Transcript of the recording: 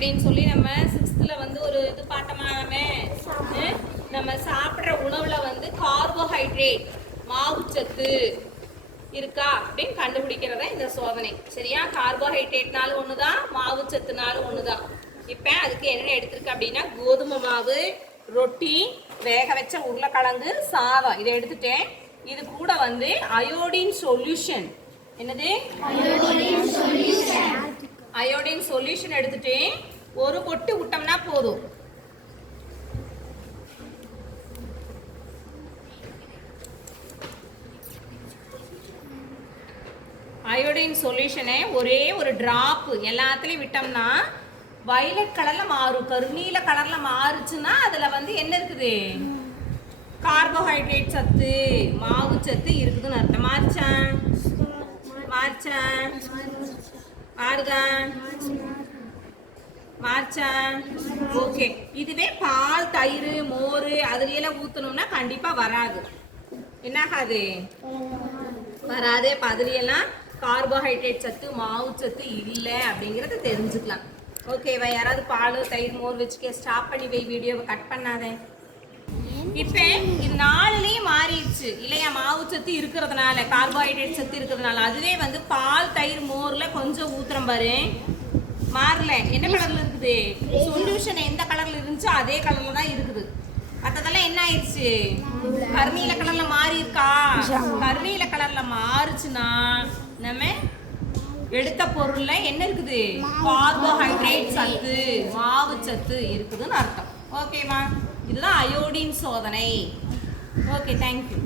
அப்படின்னு சொல்லி நம்ம சிக்ஸ்த்தில் வந்து ஒரு இது பார்த்தோமாமே நம்ம சாப்பிட்ற உணவுல வந்து கார்போஹைட்ரேட் மாவுச்சத்து இருக்கா அப்படின்னு கண்டுபிடிக்கிறதா இந்த சோதனை. சரியா? கார்போஹைட்ரேட்னாலும் ஒன்று தான் மாவுச்சத்துனாலும் ஒன்று தான் இப்போ அதுக்கு என்ன எடுத்திருக்கு அப்படின்னா கோதுமை மாவு ரொட்டி வேக வச்ச உருளைக்கிழங்கு சாதம். இதை எடுத்துட்டேன். இது கூட வந்து அயோடின் சொல்யூஷன் என்னது? அயோடின் சொல்யூஷன் எடுத்துட்டு ஒரு பொட்டு விட்டோம்னா போதும். அயோடின் சொல்யூஷனை ஒரே ஒரு டிராப் எல்லாத்துலேயும் விட்டோம்னா வயலட் கலரில் மாறும். கருநீல கலரில் மாறுச்சுன்னா அதில் வந்து என்ன இருக்குது? கார்போஹைட்ரேட் சத்து மாவு சத்து இருக்குதுன்னு அர்த்தம். மாறிச்சான் மாறிச்சான் மாறுதா? மார்ச்சான். ஓகே. இதுவே பால் தயிர் மோர் அதுலையெல்லாம் ஊற்றணும்னா கண்டிப்பாக வராது. என்னாகாது? வராது. இப்போ அதுலையெல்லாம் கார்போஹைட்ரேட் சத்து மாவு சத்து இல்லை அப்படிங்கிறத தெரிஞ்சுக்கலாம். ஓகேவா யாராவது பால் தயிர் மோர் வச்சுக்க ஸ்டாப் பண்ணி வை வீடியோவை கட் பண்ணாதே. இப்போ இது நாலுலேயும் மாறிடுச்சு. இல்லையா? மாவு சத்து இருக்கிறதுனால கார்போஹைட்ரேட் சத்து இருக்கிறதுனால. அதுவே வந்து பால் தயிர் மோரில் கொஞ்சம் ஊத்துறம் பாரு. மாறல. என்ன கலர்ல இருக்குது? சொல்யூஷன் எந்த கலர்ல இருந்துச்சோ அதே கலர்ல தான் இருக்குது. மற்றதெல்லாம் என்ன ஆயிடுச்சு? கருநீல கலர்ல மாறி இருக்கா கருநீல கலர்ல மாறுச்சுன்னா நம்ம எடுத்த பொருள்ல என்ன இருக்குது? கார்போஹைட்ரேட் சத்து மாவு சத்து இருக்குதுன்னு அர்த்தம். ஓகேவா இதுதான் அயோடின் சோதனை. Okay thank you